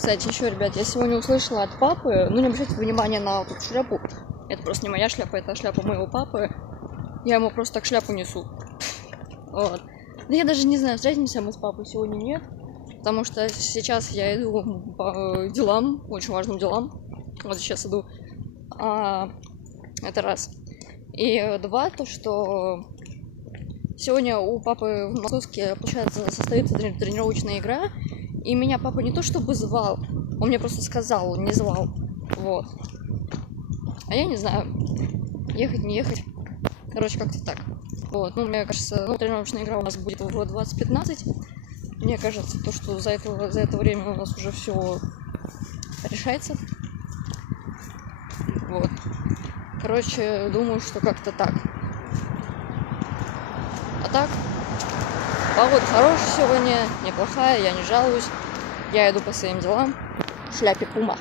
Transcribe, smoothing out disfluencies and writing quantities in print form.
Кстати, еще, ребят, я сегодня услышала от папы, ну не обращайте внимания на вот эту шляпу, это просто не моя шляпа, это шляпа моего папы, я ему просто так шляпу несу. Вот. Да я даже не знаю, встретимся мы с папой сегодня, нет, потому что сейчас я иду по делам, очень важным делам, вот сейчас иду, это раз. И два, то что сегодня у папы в Московске, получается, состоится тренировочная игра, и меня папа не то чтобы звал, он мне просто сказал, он не звал, вот. А я не знаю, ехать, не ехать, короче, как-то так. Вот, ну, мне кажется, тренировочная игра у нас будет в 20:15. Мне кажется, то, что за это время у нас уже все решается. Вот. Короче, думаю, что как-то так. А так, погода хорошая сегодня, неплохая, я не жалуюсь. Я иду по своим делам в шляпе Пума.